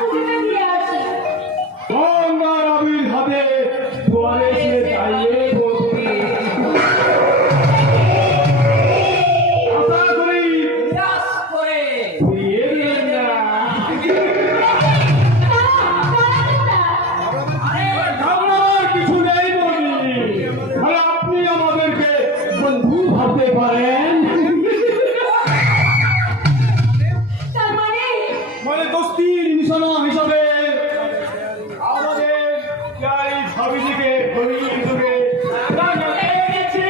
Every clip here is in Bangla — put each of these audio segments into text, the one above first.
পুজোটা দিয়ে আসি। গঙ্গার আবির হাতে দুয়ারে এসে দাঁড়িয়ে বলবি আশা করি বিরাজ করে ফিরিয়ে দিলেন না। আরে ঘাবড়ার কিছু নেই বলি, আর আপনি আমাদেরকে বন্ধু ভাবতে পারেন। তার মানে মানে দোস্তির নিশানা হিসাবে আমাদের এই ভাবিজিকে ধরিয়ে ধরে গেছি।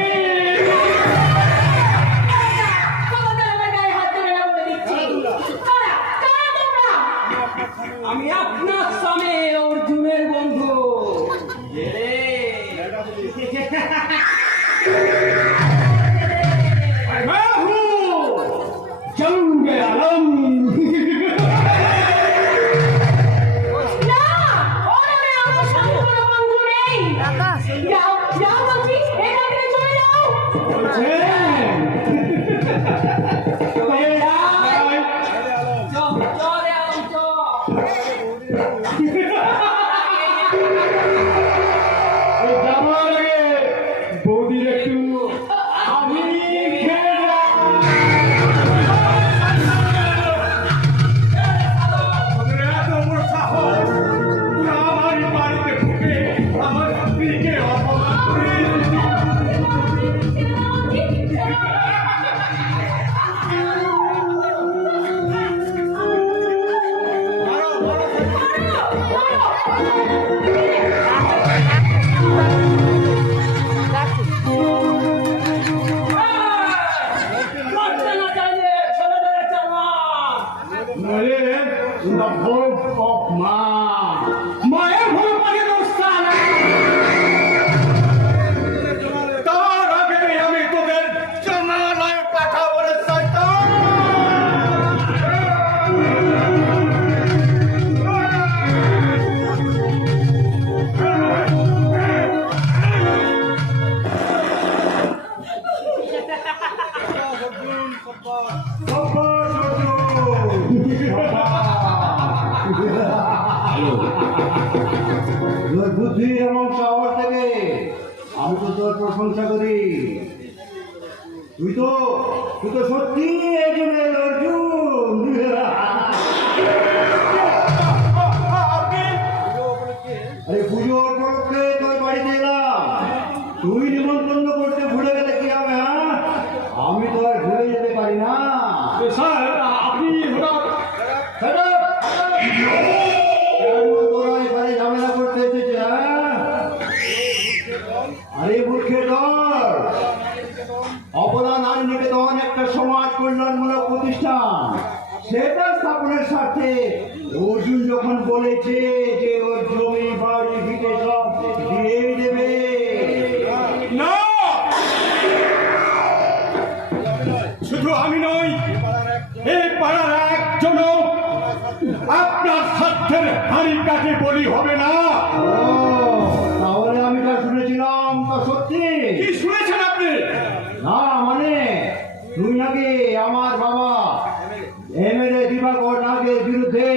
তোমাদের আমার গায়ে হাত ধরে না বলে দিচ্ছি। কারা? কারা তোমরা? আমি আপনার স্বামী অর্জুনের বন্ধু এরে मैं हूँ जंग आलम। না, ওরা আমার সাথে কোনো বন্ধু নেই। যাও, যাও বলছি, এখান থেকে চলে যাও। চলে আলম চল যাবার আগে বৌদির একটু আমি খেয়ে এত বড় সাহস, তোরা আমার বাড়িতে ঢুকে আমার স্ত্রীকে অপমান করিস। করতে না চাইলে ছেলেদের চালান নইলে the hope of মা মায়ের ভুল পারে দোস্তা না। তার আগে আমি তোদের জানালায় পাঠাবো রে শয়তান। তোর বুদ্ধি এবং সাহস থেকে আমি তো তোর প্রশংসা করি। তুই তো সত্যি একজনের অর্জুন। আরে পুজোর উপলক্ষে তোর বাড়িতে এলাম, তুই নিমন্ত্রণ করতে ভুলে গেলে কি হবে? হ্যাঁ, আমি তো আর ভুলে যেতে পারি না। স্যার আপনি হঠাৎ কেন তোরা এখানে ঝামেলা করতে এসেছে? হ্যাঁ, আরে মূর্খের দল, অবলা নারী নিকেতন একটা সমাজ কল্যাণমূলক প্রতিষ্ঠান, সেটা স্থাপনের স্বার্থে অর্জুন যখন বলেছে যে ওর জমি বাড়ি ভিটে সব দিয়ে দেবে। না, শুধু আমি নই, এই পাড়ার একজন আপনার স্বার্থের হাড়ি কাছে বলি হবে না। ও, তাহলে আমি যা শুনেছিলাম তা সত্যি? কি শুনেছেন আপনি? না মানে তুই নাকি আমার বাবা এমএলএ দিবাকর নাগের বিরুদ্ধে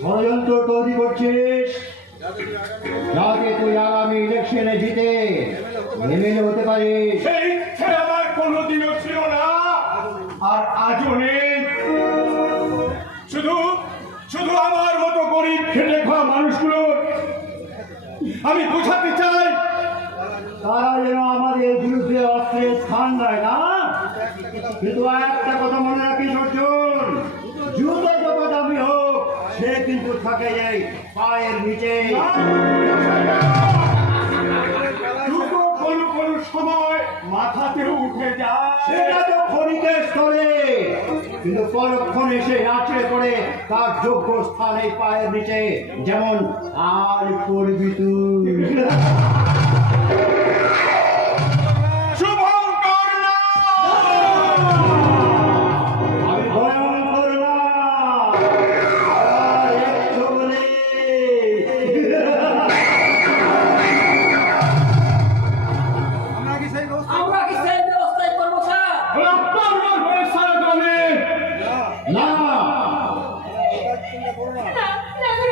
ষড়যন্ত্র তৈরি করছিস, যাতে তুই আগামী ইলেকশনে জিতে এমএলএ হতে পারিস। সেই ইচ্ছে আমার কোনোদিনও ছিল না, আর আজও নেই। শুধু শুধু আমার মতো গরিব খেটে খাওয়া মানুষগুলো আমি বোঝাতে চাই, তারা যেন আমাদের বিরুদ্ধে অস্ত্রের স্থান দেয় না। কিন্তু একটা কথা মনে রাখিস অর্জুন, যুদ্ধ যত দামি হোক সে কিন্তু থাকে এই পায়ের নিচে। দুটো কোনো কোনো সময় মাথাতেও উঠে যায়। সেটা তো ক্ষণিকের স্তরে, কিন্তু পরক্ষণে সে আছড়ে পড়ে তার যোগ্য স্থানে পায়ের নিচে, যেমন আর করবি তুই। শুভঙ্কর না! আমি ভয়ঙ্কর না, আর একশো বলে। আমরা কি সেই ব্যবস্থাই করবো স্যার? আপনার হয়ে সারা গ্রামে না, না, না,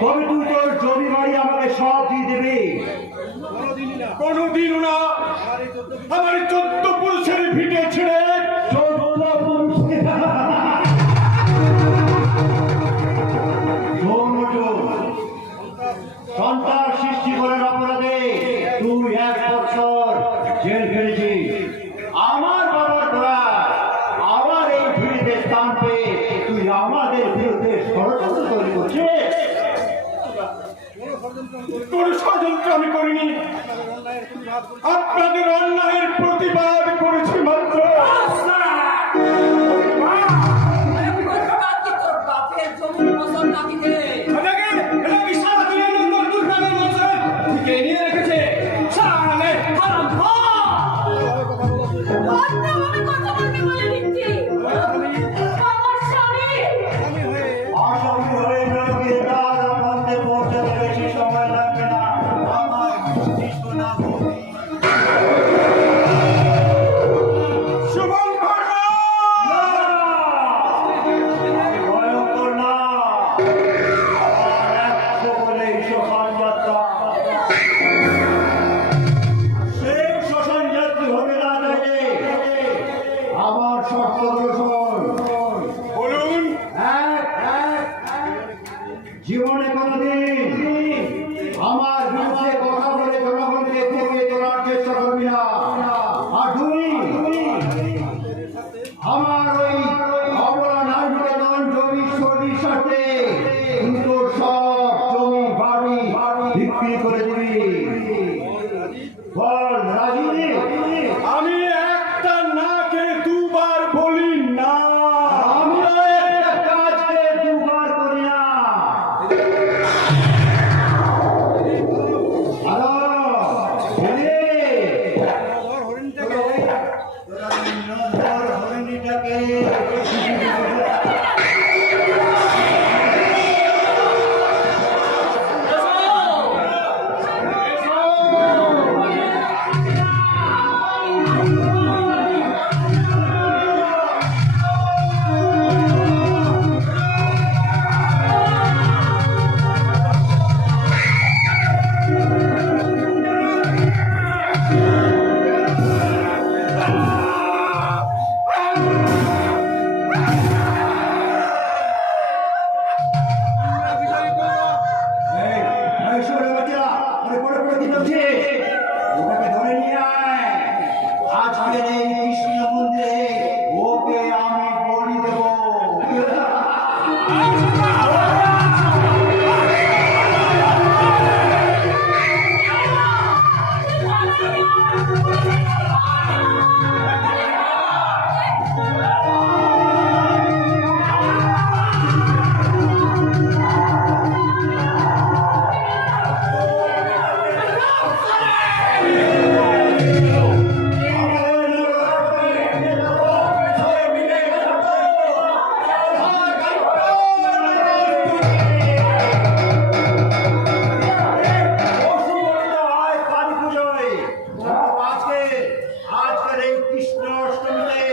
তবে তুই তোর জমি বাড়ি আমাকে সব দিয়ে দেবে। কোনোদিনও না। আমার 14 পুরুষের ভিটে ছেড়ে 14 পুরুষকে সন্তান সৃষ্টি করার অপরাধে তুই 1 বছর জেল খেটেছিস। আমার বাবার দ্বারা আমার এই ভিড়িতে স্থান পেয়ে তুই আমাদের বিরুদ্ধে ষড়যন্ত্র তৈরি করছিস। কোনো ষড়যন্ত্র আমি করিনি, আপনাদের অন্যায়ের প্রতিবাদ করেছি মাত্র। তোর বাপের জমির ফসল নাকি রে? এটা কি সারা দুনিয়ার লোক তোর গ্রামের মানুষের থেকে নিয়ে রেখেছে? সারালে হারাম বদনাম আমি কথা বলতে বলে দিচ্ছি। আমার স্বামী আসামি হয়ে নরকে তার মধ্যে পৌঁছাতে বেশি সময় লাগবে না। আমার কৃষ্ণা ভূমি শুভঙ্কর ভয়ঙ্কর না, আর একশো বলে শ্মশান যাত্রা। সেই শ্মশান যাত্রী হতে না চাইলে আমার শর্তগুলো শোন। বলুন। জীবনে কোনদিন আমার বিরুদ্ধে কথা বলে জনগণকে থেকে তোলার চেষ্টা করবি না। আর তুই আমার ওই অবলা নারীনিকেতন জমি শরীর সাথে তোর সব জমি বাড়ি বিক্রি করে দিবি। বল রাজি? আমি একটা না কে দুবার বলি না। আমি একটা কাজকে দুবার করি না। হ্যালো, হরিণীটাকে ওটাকে ধরে নিয়ে আয়। আজকের এই কৃষ্ণ মন্দিরে ওকে আমি বলি দেব। আজকের এই কৃষ্ণ অষ্টমীতে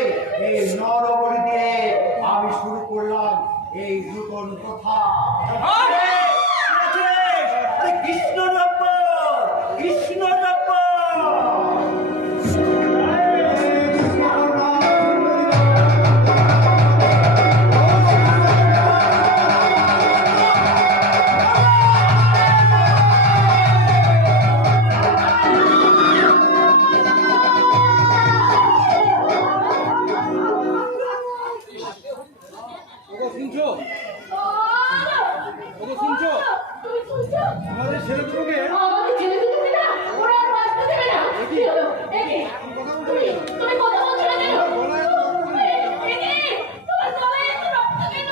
এই নরবলি দিয়ে আমি শুরু করলাম এই নূতন কথা। কৃষ্ণ নব্য, কৃষ্ণ নব্য। তুমি শুনছো? আমাদের ছেলে দুটোকে না, ওরা আর বাঁচতে দেবে না। কি হলো? একে তুমি কথা বলছো না কেন? একে তোমার গলায় এত রক্ত কেন?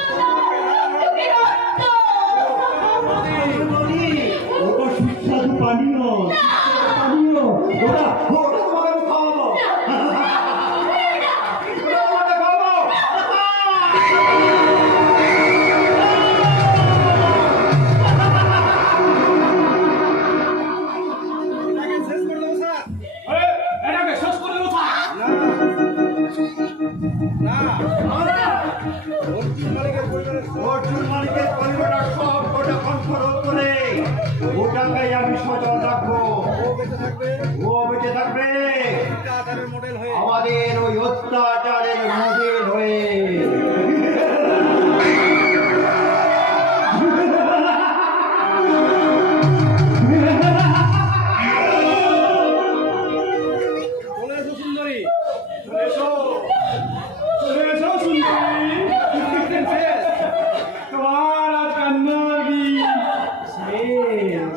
রক্ত। ওটা সুস্বাদু পানীয়, পানীয়। ওটা তোমাকে আমি খাওয়াবো। তোমাকে খাওয়াবো। এটাকে শেষ করে দেবো স্যার। অর্জুন মালিকের পরিবারের সব কটা কণ্ঠ রোধ তাকেই আমি সচল রাখবো। ও বেঁচে থাকবে ও বেঁচে থাকবে অত্যাচারের মডেল হয়ে। আমাদের ওই অত্যাচারের মডেল হয়ে। চলে এসো সুন্দরী। চলে এসো, চলে এসো সুন্দরী। তোমার আর কান্নার দিন শেষ।